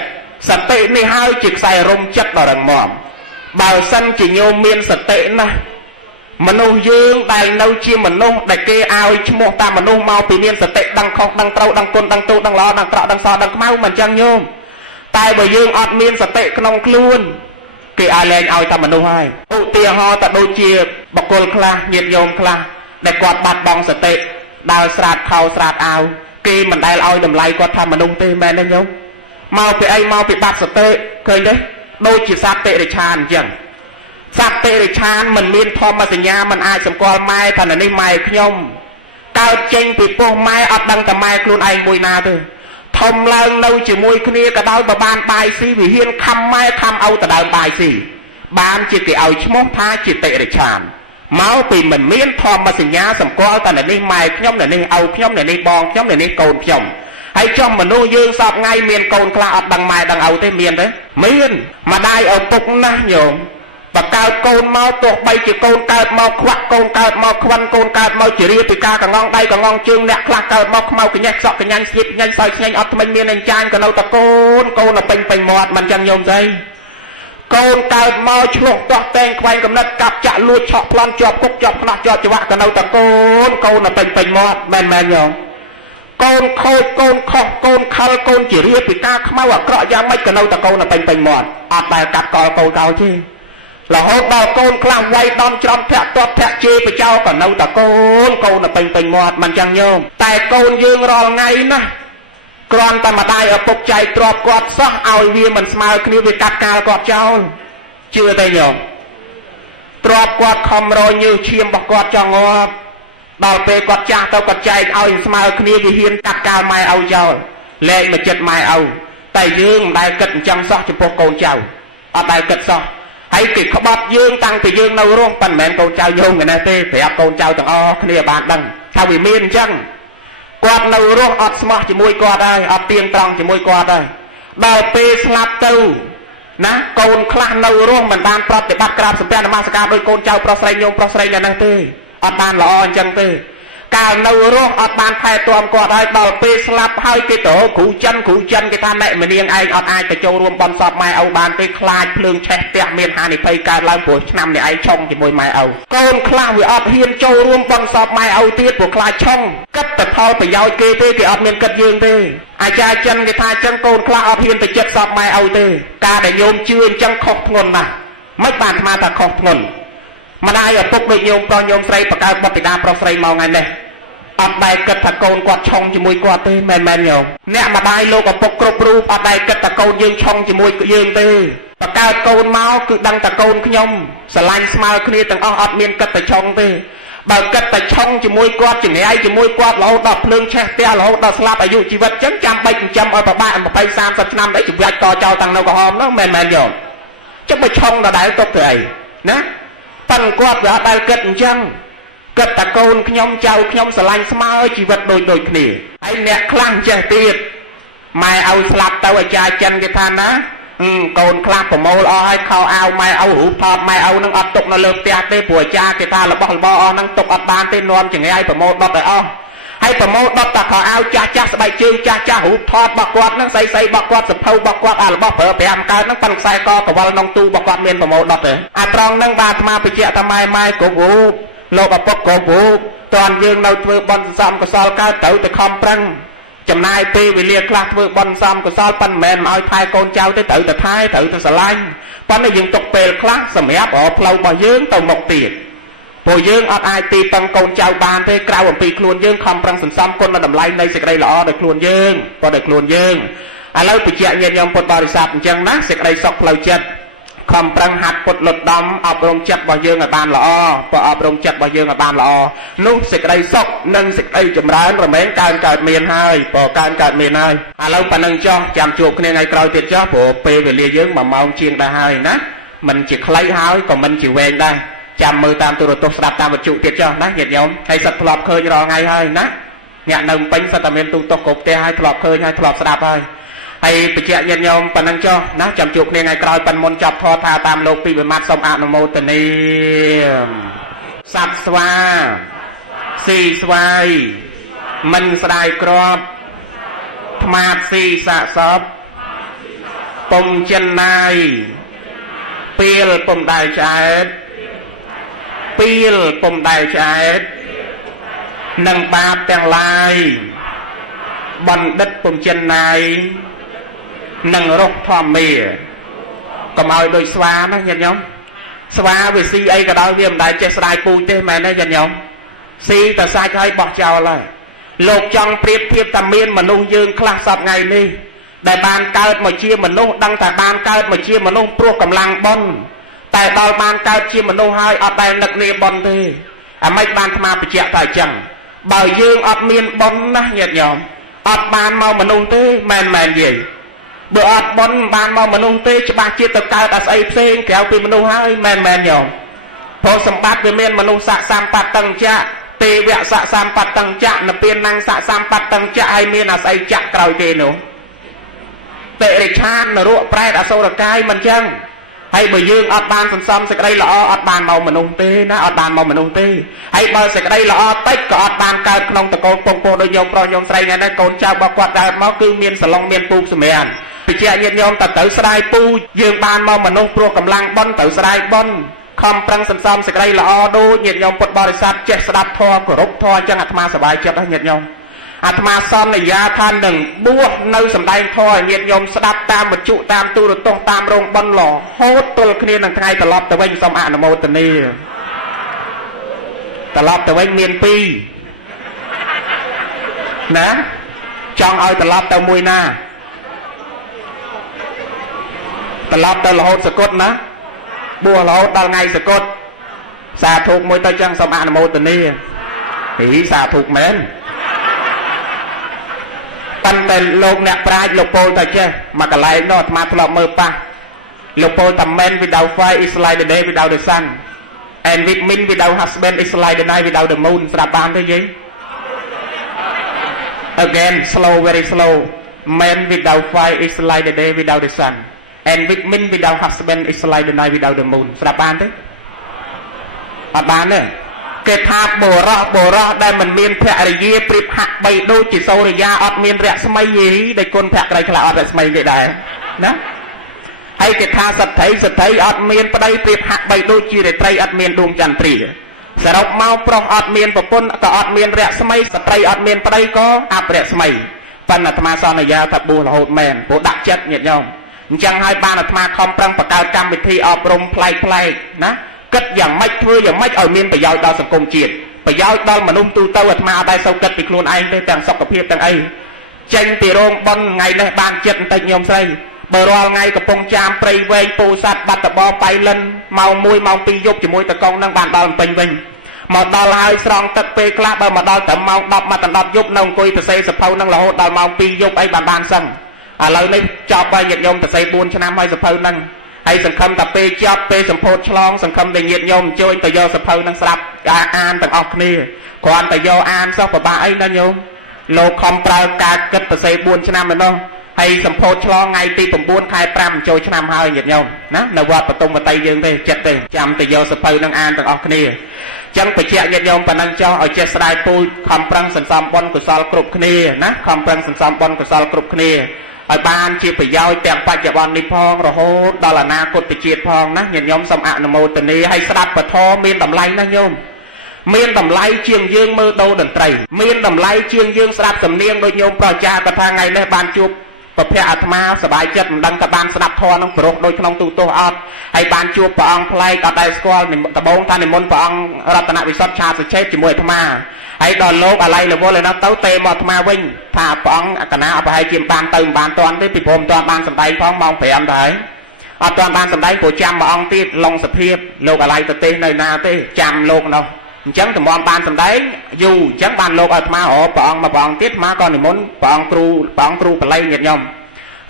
សតិនេះហើយជាខ្សែរុំចិត្តដ៏រឹងមាំបើសិនជាញោមមានសតិណាមនុស្សយើងដែលនៅជាមនុស្សដែលគេឲ្យឈ្មោះតាមមនុស្សមកពីមានសតិដឹងខុសដឹងត្រូវដឹងគុណដឹងទោសដឹងល្អដឹងត្រង់ដឹងសដឹងខ្មៅមិនចឹងញោមតែបើយើងអត់មានសតិក្នុងខ្លួនគេឲ្យលែងឲ្យតែមនុស្សហើយឧទាហរណ៍តែដូចជាបុគ្គលខ្លះញាតិញោមខ្លះដែលគាត់បាត់បង់សតិដើរស្រាតខោស្រាតអាវគេមិនដែលឲ្យតម្លៃគាត់ថាមនុស្សទេមែនទេញោមមកពីអីមកពីបាត់សតិឃើញទេដូចជាសត្វតិរិឆានអញ្ចឹងសត្វតិរិឆានមិនមានធម្មសញ្ញាមិនអាចសម្គាល់ម៉ែថានេះម៉ែខ្ញុំកើតចេញពីពោះម៉ែអត់ដឹងតែម៉ែខ្លួនឯងមួយណាទេធំឡើងនៅជាមួយគ្នាក៏ដោយបើបានបាយស៊ីវិហានខំម៉ែខំឪទៅដើមបាយស៊ីបានជាគេឲ្យឈ្មោះថាជាតិរិឆានមកពីមិនមានធម្មសញ្ញាសម្គាល់តែនេះម៉ែខ្ញុំនេះឪខ្ញុំនេះបងខ្ញុំនេះកូនខ្ញុំហើយចំមនុស្សយើងសពថ្ងៃមានកូនខ្លះអត់ដឹងម៉ែដឹងឪទេមានទេមានម្ដាយឪពុកណាស់ញោមបើកើតកូនមកទោះបីជាកូនកើតមកខ្វាក់កូនកើតមកខ្វិនកូនកើតមកជារាពីការកងងដៃកងងជើងអ្នកខ្លះកើតមកខ្មៅកញ្ញេះខ្សក់កញ្ញាញ់ស្គៀបកញ្ញាញ់សើចឆ្ងាញ់អត់ថ្មិញមានអញ្ចាញក៏នៅតែកូនពេញមាត់មិនចឹងញោមស្អីកូនកើតមកឆ្លោះទាស់តែងខ្វែងកំណត់កាប់ចាក់លួចឆក់ប្លន់ជាប់គុកជាប់ខ្នោះជាប់ច្បាក់ក៏នៅតែកូនពេញមាត់មែនញោមកូនខូចកូនខុសកូនខលកូនជារាពីការខ្មៅអាក្រក់យ៉ាងម៉េចក៏នៅតែកូនពេញមាត់អត់ដែលកាត់កលកូនដល់ទេរហូតដល់កូនខ្លះវាយដំច្រំធាក់ទាត់ធាក់ជេរបចោក៏នៅតែកូនពេញមាត់មិនចឹងញោមតែកូនយើងរាល់ថ្ងៃណាគ្រាន់តែម្ដាយឪពុកចែកទ្រព្យគាត់សោះឲ្យវាមិនស្មើគ្នាវាកាត់កាលគាត់ចោលជឿទេញោមទ្រព្យគាត់ខំរញើសឈាមរបស់គាត់ចង់ងាប់ដល់ពេលគាត់ចាស់ទៅគាត់ចែកឲ្យស្មើគ្នាវាហ៊ានកាត់កាលម៉ែឪចោលលែងមកចិត្តម៉ែឪតែយើងមិនដែលគិតអញ្ចឹងសោះចំពោះកូនចៅអត់ដែលគិតសោះហើយគេក្បត់យើងតាំងពីយើងនៅរស់ប៉ុន្មានកូនចៅយងឯណាទេប្រាប់កូនចៅទាំងអស់គ្នាបានដឹងថាវាមានអញ្ចឹងគាត់នៅរស់អត់ស្មោះជាមួយគាត់ហើយអត់ទៀងត្រង់ជាមួយគាត់ហើយដល់ពេលស្លាប់ទៅណាកូនខ្លះនៅរស់មិនបានប្រតិបត្តិក្រាបសម្ពះនមស្ការដោយកូនចៅប្រុសស្រីញោមប្រុសស្រីនៅហ្នឹងទេ อดบานละอจังเตการนรกอดบานไทยตัวมกอดให้ดอลปีสลับให้กิโตขู่จันกิท่านแม่มาเนียงไออดไอแต่โจรวมบอลสอบไม้เอาบานไปคลายเพลิงแฉะเตะเมียนหาในไฟการล้างปวดน้ำในไอช่องจีบวยไม้เอาโกนคลาวิอดเฮียนโจรวมบอลสอบไม้เอาเตี้ยปวดคลายช่องกัดแต่พอไปยาวเกเตที่อดเมียนกัดยืนเตอาจารย์จันกิท่าจังโกนคลาอดเฮียนไปเจ็ดสอบไม้เอาเตการได้โยมเชื่อจังขอกงนมาไม่บานมาแต่ขอกงนมาได้อะพวกโดยโยมตอนโยมใส่ประกาศบัติดาปรใส่มองไงเนี่ยอดได้กัดตะโกนกอดช่องจมูกกอดเต้แมนโยมเนี่ยมาได้โลกับปกกรบรูปอดได้กัดตะโกนยืงช่องจมูกยืงเต้ประกาศโกนเมาคือดังตะโกนขยมสลายสมาคณีตั้งอดเมียนกัดตะช่องเต้บ่กัดตะช่องจมูกกอดจมูกไอจมูกกอดเราดอกเพลิงแช่เตี้ยเราดอกสลับอายุชีวิตจังจำไปจำเอาประบ้านไป30 nămได้จุดยัดต่อเจ้าตังเราก็หอมน้องแมนโยมจะไปช่องเราได้ตกเตยนะตั้งกอดเราได้กัดจังกัดตะโกนขยมเจ้าขยมสลายสมาชีวิตโดยนี่ไอเนี่ยคลั่งเจตีดไม่เอาสลับตัวอาจารย์จันกิท่านนะโกนคลาบผมเอาให้เขาเอาไม่เอาหูพอไม่เอานั่งอัดตกนั่งเลิกเตะเตะปัวจ้ากิท่านระบอกนั่งตกอัดบานเตะนวมจังไงไอ้ผมเอาดอดเลยอ๋อให้ผมเอาดอดตะเขาเอาจ้าสบายจึงจ้าหูทอดบักกวาดนั่งใส่บักกวาดสะเพาบักกวาดระบอกเปิดแปมการนั่งปั่นใส่กอกวัลน้องตู้บักกวาดเมียนผมเอาดอดเลยตรองนั่งบาดมาไปเจ้าทำไมไม่กูโลกปกโกบุตอนยืนเราเพื่อบอลซ้ำก็ซอลก้าวเต๋อแต่คอมปรังจำนายปีวิเลียคลาดเพื่อบอลซ้ำก็ซอลปั้นแมนมาเอาทายโกนเจ้าเต๋อแต่ท้ายเต๋อแต่สลายปั้นในยืนตกเปลคลาดสมัยออกเพลาบ่ยืนตกหมกตีผู้ยืนอดไอตีตังโกนเจ้าบานเตะกล่าวปีคลวนยืนคอมปรังสันซ้ำคนมาดำไล่ในสิกไรหล่อโดยคลวนยืนพอโดยคลวนยืนแล้วไปเจ้าเย็นยอมปดบริษัทจังนะสิกไรซอกเพลาเจ็ดคำปรังหัดปดหลดดำอบรมจัดบ่เยืองบานละอ้อพออบรมจัดบ่เยืองบานละอ้อนุ่งสิกไรซอกนั่งสิกไรจำร้านระแมงการเกิดเมียนให้พอการเกิดเมียนให้เราปนังจ้อจำจูบเนี่ยไงกลายเป็นจ้อผมเปย์เวลีเยืองมาเมาเชียงได้ให้นะมันจะคล้ายหายก็มันจะเวงได้จำมือตามตัวตกสลับตามบรรจุเตี้ยจ้อนะเหยียดยอมให้สัตว์ถลอกเคยรอไงให้นะเนี่ยนั่งเป็นสัตว์เมียนตูตกกบเตี้ยให้ถลอกเคยให้ถลอกสลับให้ไอ้ปเจายันยมปนังจ้อนะจำจุกเนี่ยไงกลายเป็นมนจับทอทาตามโลกปีเบมัดสมอาโนโมตนีสัตสวาสีสวายมันสลายกรอบธมาสีสะสอบปมเจนนายเปียลปมได้ใจเปียลปมได้ใจนังบาปแต่งลายบันดัดปมเจนนายนังรกทอมเมียก็มาโดยสวานะยันยมสวาวิซีไอกระดาเวียมได้เจสไลปูเตแม่นะยันยมซีแต่สายให้บอกเจ้าเลยโลกจังเปรียบเทียบตะเมียนมนุษย์ยืนคลาสสับไงนี่ได้บานเกิดมาเชียมนุษย์ดังแต่บานเกิดมาเชียมนุษย์พวกกำลังบอลแต่ตอนบานเกิดเชียมนุษย์ให้อดได้นักเรียนบอลทีไม่บานมาไปเจ้าแต่จังบ่าวยืนอดเมียนบอลนะยันยมอดบานเมามนุษย์ทีแมนยี่เบื่ออดบอลบานเมามนุษย์ทีจะบาดเจ็บตะการตัดไอ้เพลงแถวเป็นมนุษย์ให้แมนยมพอสมบัติเป็นเมียนมนุษย์สะสามปัดตังจะเตวะสะสามปัดตังจะนเปียนนางสะสามปัดตังจะไอเมียนอาศัยจะกลายเจนุเตะริชานนรุแปรอโศรกายมันจังให้เบื่อยืงอดบานซ้ำๆสักไรละอดบานเมามนุษย์ทีนะอดบานเมามนุษย์ทีให้เบอร์สักไรละอเต็กก็อดบานเกิดขนมตะโกนปงโปโดยยงปรยงใส่ไงนะโกนเจ้าบอกว่าได้มาคือเมียนสลองเมียนปูสมัยอันไปเจ้าเย็นยมตัดเต๋อสลายปูยืงบานเมามนุษย์โปรกำลังบอลเต๋อสลายบอลคำปรังซ้ำๆสักไรละอดูเย็นยมปดบริษัทเจ็ดสดับทอกรบทอจังอัตมาสบายเจ็บได้เย็นยมอาตมาซ้อมในยาทานหนึ่งบวกในสำได้ทอเย็นยมสดับตามบรรจุตามตู้ตรงตามโรงบอลหล่อโฮตตุลคณีนังไงตลอดแต่ว่าสมานโมตนีตลอดแต่ว่าเมียนปีนะจองเอาตลอดแต่มวยหน้าตลอดแต่ละโฮสกดนะบัวละโฮดไงสกดสาถูกมวยตะจังสมานโมตนีผีสาถูกเหม็นตั้งแต่โลกเนี่ยปลายโลกโพลแต่เจ้ามากระไรนอดมาถลอกมือปะโลกโพลทำแมน without fire is like the day without the sun and with men without husband is like the night without the moon สระบานได้ยัง again slow very slow men without fire is like the day without the sun and with men without husband is like the night without the moon สระบานได้ปะบานเนี่ย គេថាបរោះដែលមិនមានភរិយាប្រៀបហាក់បីដូចជាសូរិយាអត់មានរស្មីយីដែលគុណភក្តីខ្លះអត់រស្មីគេដែរណាហើយគេថាសត្វត្រីអត់មានប្តីប្រៀបហាក់បីដូចជារាត្រីអត់មានដួងចន្ទត្រីសរុបមកប្រុសអត់មានប្រពន្ធក៏អត់មានរស្មីស្ត្រីអត់មានប្តីក៏អបរស្មីប៉ុន្តែអាត្មាសន្យាថាបួសរហូតមែនព្រោះដាក់ចិត្តញាតិញោមអញ្ចឹងហើយបានអាត្មាខំប្រឹងបង្កើតកម្មវិធីអប់រំប្លែកណាគិតយ៉ាងម៉េចធ្វើយ៉ាងម៉េចឲ្យមានប្រយោជន៍ដល់សង្គមជាតិប្រយោជន៍ដល់មនុស្សទូទៅអាត្មាអត់ដែរសូវគិតពីខ្លួនឯងទេទាំងសុខភាពទាំងអីចេញពីរោងប៉ុនថ្ងៃនេះបានចិត្តបន្តិចញោមស្រីបើរាល់ថ្ងៃកំពុងចាមព្រៃវែងពោធិ៍សាត់បាត់តបបៃលិនម៉ោង1ម៉ោង2យប់ជាមួយតកងនឹងបានដល់ពេញវិញមកដល់ហើយស្រង់ទឹកពេលខ្លះបើមកដល់តែម៉ោង10មកដល់10យប់នៅអង្គុយសរសេរសភៅនឹងរហូតដល់ម៉ោង2យប់អីបានសឹងឥឡូវនេះចប់ហើយញាតិញោមសរសេរ4ឆ្នាំហើយសភៅនឹងហើយសង្ឃឹមតែពេលចប់ពេលសម្ពោធឆ្លងសង្ឃឹមតែញាតិញោមអញ្ជើញទៅយកសភៅនឹងស្ដាប់អានទាំងអស់គ្នាគ្រាន់តែយកអានសោះពិបាកអីណាញោមលោកខំប្រើការគិតសរសេរ4ឆ្នាំឯនោះហើយសម្ពោធឆ្លងថ្ងៃទី9ខែ5ចូលឆ្នាំហើយញាតិញោមណានៅវត្តបតុមវតីយើងទេចិត្តទេចាំទៅយកសភៅនឹងអានទាំងអស់គ្នាចឹងបញ្ជាក់ញាតិញោមប៉ុណ្ណឹងចោះឲ្យចេះស្ដាយពូជខំប្រឹងសន្សំបុណ្យកុសលគ្រប់គ្នាណាខំប្រឹងសន្សំបុណ្យកុសលគ្រប់គ្នាឲ្យបានជាប្រយោជន៍ទាំងបច្ចុប្បន្ននេះផងរហូតដល់អនាគតជាតិផងណាញាតិញោមសូមអនុមោទនាឲ្យស្ដាប់ពធមានតម្លៃណាញោមមានតម្លៃជាងយើងមើលដូរតន្ត្រីមានតម្លៃជាងយើងស្ដាប់សំនៀងដូចញោមប្រចាគាត់ថាថ្ងៃនេះបានជួបប្រភពអាត្មាសบายចិត្តមិនដឹងថាបានស្ដាប់ធម៌នឹងប្រុសដូចក្នុងទូទស្សន៍អត់ហើយបានជួបព្រះអង្គប្លែកអត់ដែលស្គាល់ដំបងថានិមន្តព្រះអង្គរតនវិសុទ្ធឆាសុឆេតជាមួយអាត្មាហើយដល់លោកអាឡៃលវលឯនោះទៅទេមកអាត្មាវិញថាព្រះអង្គកណាប្រហែលជាមិនបានទៅមិនបានតាន់ទេពីព្រមមិនតាន់បានសម្ដែងផងម៉ោង5ដែរអត់តាន់បានសម្ដែងព្រោះចាំមួយអង្គទៀតឡុងសភាពលោកអាឡៃទៅទេនៅណាទេចាំលោកនោះអញ្ចឹងតម្រាំបានសម្ដែងយូរអញ្ចឹងបានលោកឲ្យអាត្មាព្រះអង្គមកព្រះអង្គទៀតអាត្មាក៏និមន្តព្រះអង្គគ្រូបល័យញាតិញោម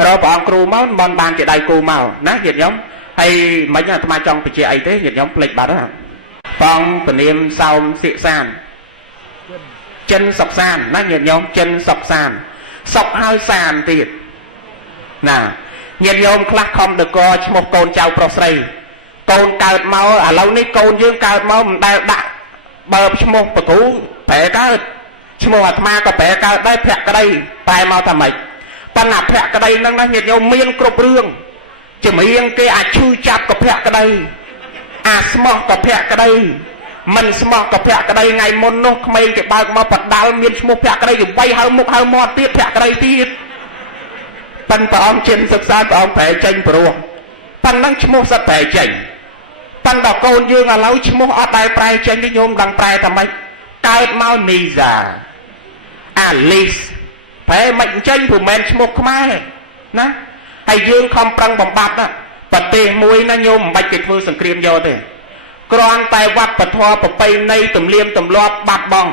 រកព្រះអង្គគ្រូមកមិនបានជាដៃគូមកណាញាតិញោមហើយមិនអាត្មាចង់បញ្ជាក់អីទេញាតិញោមភ្លេចបាត់ហើយព្រះអង្គពនាមសោមសិក្សានចិនសុកសានណាញាតិញោមចិនសុកសានសុកហើយសានទៀតណាញាតិញោមខ្លះខំដកឈ្មោះកូនចៅប្រុសស្រីកូនកើតមកឥឡូវនេះកូនយើងកើតមកមិនដែលដាក់បើឈ្មោះបគ្រូប្រែកើតឈ្មោះអាត្មាក៏ប្រែកើតដែរភក្តីតែមកថាម៉េចប៉ុន្តែភក្តីហ្នឹងណាញាតិញោមមានគ្រប់រឿងចម្រៀងគេអាចឈឺចាប់ក៏ភក្តីអាស្មោះក៏ភក្តីមិនស្មោះក៏ភក្តីថ្ងៃមុននោះក្មេងគេបើកមកបដាល់មានឈ្មោះភក្តីទៅបីហៅមុខហៅមាត់ទៀតភក្តីទៀតប៉ុន្តែព្រះអង្គចិនសិក្សាព្រះអង្គប្រែចេញព្រោះប៉ុណ្ណឹងឈ្មោះសិតប្រែចេញប៉ុន្តែកូនយើងឥឡូវឈ្មោះអត់ដែលប្រែចេញទេញោមដឹងប្រែតែម៉េចកើតមកនីសាអាលីសប្រែមិនចេញព្រោះមិនឈ្មោះខ្មែរណាហើយយើងខំប្រឹងបំបត្តិប្រទេសមួយណាញោមមិនបាច់គេធ្វើសង្គ្រាមយកទេគ្រាន់តែវប្បធម៌ប្រពៃណីទំនៀមទម្លាប់បាត់បង់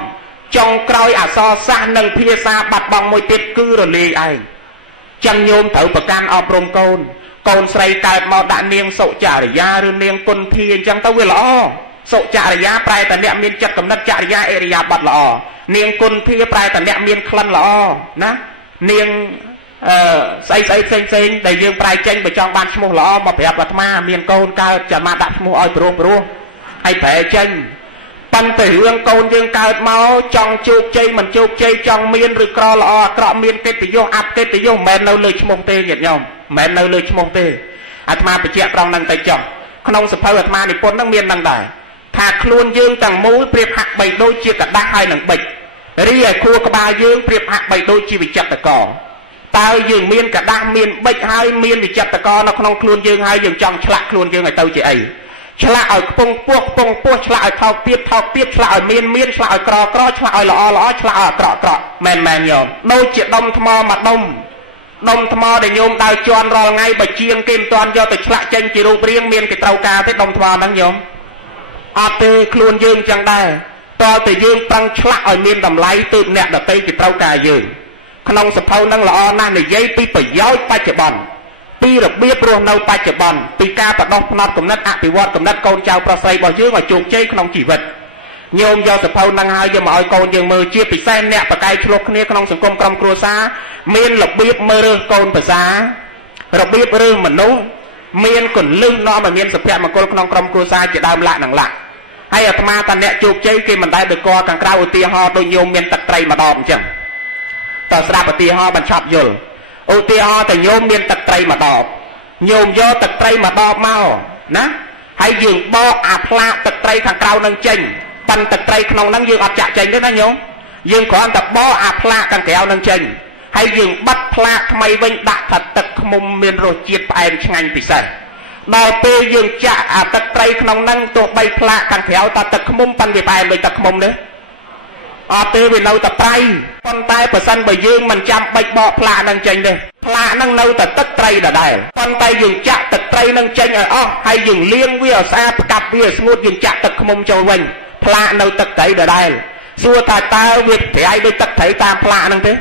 ចុងក្រោយអក្សរសាស្ត្រនិងភាសាបាត់បង់មួយទៀតគឺរលាយឯងចឹងញោមត្រូវប្រកាន់អប់រំកូនកូនស្រីកើតមកដាក់នាងសុចរិយាឬនាងគុន្ធាអញ្ចឹងទៅវាល្អសុចរិយាប្រែតែអ្នកមានចិត្តកំណត់ចរិយាអិរិយាបថល្អនាងគុន្ធាប្រែតែអ្នកមានក្លិនល្អណានាងស្អីផ្សេងដែលយើងប្រែចេញបើចង់បានឈ្មោះល្អមកប្រាប់អាត្មាមានកូនកើតចាំមកដាក់ឈ្មោះឲ្យព្រោះហើយប្រែចេញប៉ុន្តែរឿងកូនយើងកើតមកចង់ជោគជ័យមិនជោគជ័យចង់មានឬក្រល្អអាក្រក់មានកិត្តិយសអបកិត្តិយសមិនមែននៅលើឈ្មោះទេញាតិញោមមិនមែននៅលើឈ្មោះទេអាត្មាបញ្ជាក់ត្រង់ហ្នឹងទៅចុះក្នុងសភៅអាត្មានិពន្ធហ្នឹងមានហ្នឹងដែរថាខ្លួនយើងទាំងមូលប្រៀបហាក់បីដូចជាกระដាស់ហើយនឹងប៊ិចរីឯខួរក្បាលយើងប្រៀបហាក់បីដូចជាវិចិត្រករតើយើងមានកระដាស់មានប៊ិចហើយមានវិចិត្រករនៅក្នុងខ្លួនយើងហើយយើងចង់ឆ្លាក់ខ្លួនយើងឲ្យទៅជាអីឆ្លាក់ឲ្យខ្ពង់ពោះឆ្លាក់ឲ្យថោកទាបឆ្លាក់ឲ្យមានឆ្លាក់ឲ្យក្រឆ្លាក់ឲ្យល្អឆ្លាក់ឲ្យអាក្រក់មែនញោមដូចជាដុំថ្មមួយដុំថ្មដែលញោមដើរជន់រាល់ថ្ងៃបើជាងគេមិនទាន់យកទៅឆ្លាក់ចេញជារូបរាងមានគេត្រូវការទេដុំថ្មហ្នឹងញោមអត់ទេខ្លួនយើងចឹងដែរតើតែយើងប្រឹងឆ្លាក់ឲ្យមានតម្លៃទើបអ្នកដទៃគេត្រូវការយើងក្នុងសភៅហ្នឹងល្អណាស់និយាយពីប្រយោជន៍បច្ចុប្បន្នពីរបៀបរស់នៅបច្ចុប្បន្នពីការបដោះផ្នត់គំនិតអភិវឌ្ឍគំនិតកូនចៅប្រុសស្រីរបស់យើងឲ្យជោគជ័យក្នុងជីវិតញោមយកសភៅហ្នឹងហើយយកមកឲ្យកូនយើងមើលជាពិសេសអ្នកបកកាយឆ្លោះគ្នាក្នុងសង្គមក្រុមគ្រួសារមានរបៀបមើលរើសកូនប្រសារបៀបរើសមនុស្សមានកលឹះនាំឲ្យមានសុភមង្គលក្នុងក្រុមគ្រួសារជាដើមលក្ខណៈ ហើយអាត្មាតាអ្នកជោគជ័យគេមិនដែលទៅកខាងក្រៅឧទាហរណ៍ដូចញោមមានទឹកត្រីម្ដងអញ្ចឹងតើស្ដាប់ឧទាហរណ៍បញ្ឆប់យល់ឧទាហរណ៍តែញោមមានទឹកត្រីម្ដងញោមយកទឹកត្រីម្ដងមកណាហើយយើងបកអាផ្លាកទឹកត្រីខាងក្រៅនឹងចេញប៉ិនទឹកត្រីក្នុងហ្នឹងយើងអត់ចាក់ចេញទេណាញោមយើងគ្រាន់តែបកអាផ្លាកខាងក្រៅនឹងចេញហើយយើងបិទផ្លាកថ្មីវិញដាក់ថាទឹកឃ្មុំមានរសជាតិផ្អែមឆ្ងាញ់ពិសេសដល់ពេលយើងចាក់អាទឹកត្រីក្នុងហ្នឹងទោះបីផ្លាកខាងក្រៅតែទឹកឃ្មុំប៉ិនវាផ្អែមដូចទឹកឃ្មុំទេអត់ទេវានៅតែប្រៃប៉ុន្តែបើសិនបើយើងមិនចាំបាច់បកផ្លាកហ្នឹងចេញទេផ្លាកហ្នឹងនៅតែទឹកត្រីដដែលប៉ុន្តែយើងចាក់ទឹកត្រីហ្នឹងចេញឲ្យអស់ហើយយើងលាងវាឲ្យស្អាតផ្កាប់វាឲ្យស្ងួតយើងចាក់ទឹកឃ្មុំចូលវិញផ្លាកនៅទឹកត្រីដដែលសួរថាតើវាប្រៃដូចទឹកត្រីតាមផ្លាកហ្នឹងទេ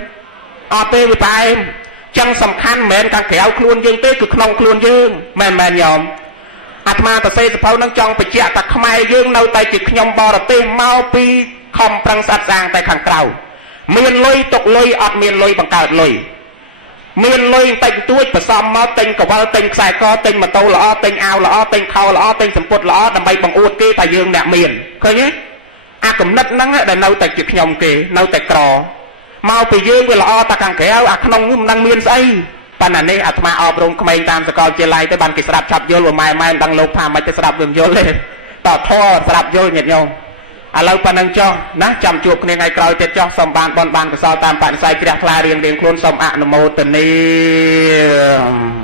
អត់ទេវាផ្អែមចឹងសំខាន់មិនមែនខាងក្រៅខ្លួនយើងទេគឺក្នុងខ្លួនយើងមែនញោមអាត្មាតសេសភៅនឹងចង់បញ្ជាក់ថាខ្មែរយើងនៅតែជាខ្ញុំបរទេសមកពីខំប្រឹងស្អាតស្អាងតែខាងក្រៅមានលុយទុកលុយអត់មានលុយបង្កើតលុយមានលុយតិចតួចបន្សំមកទិញកវលទិញខ្សែកទិញម៉ូតូល្អទិញអាវល្អទិញខោល្អទិញសម្ពុតល្អដើម្បីបង្អួតគេថាយើងអ្នកមានឃើញទេអាគំនិតហ្នឹងដែលនៅតែជាខ្ញុំគេនៅតែក្រមកពីយើងវាល្អតែខាងក្រៅអាក្នុងមិនដឹងមានស្អីប៉ុន្តែនេះអាត្មាអប់រំក្មេងតាមសាកលវិទ្យាល័យទៅបានគេស្ដាប់ឆាប់យល់ម៉ែមិនដឹងលោកថាមិនទៅស្ដាប់វាមិនយល់ទេតធរស្ដាប់យល់ញាតិញោមឥឡូវប៉ុណ្្នឹងចុះណាចាំជួបគ្នាថ្ងៃក្រោយទៀតចុះសូមបានកុសលតាមកុសលតាមបរិស័យជ្រះថ្លារៀងខ្លួនសូមអនុមោទនា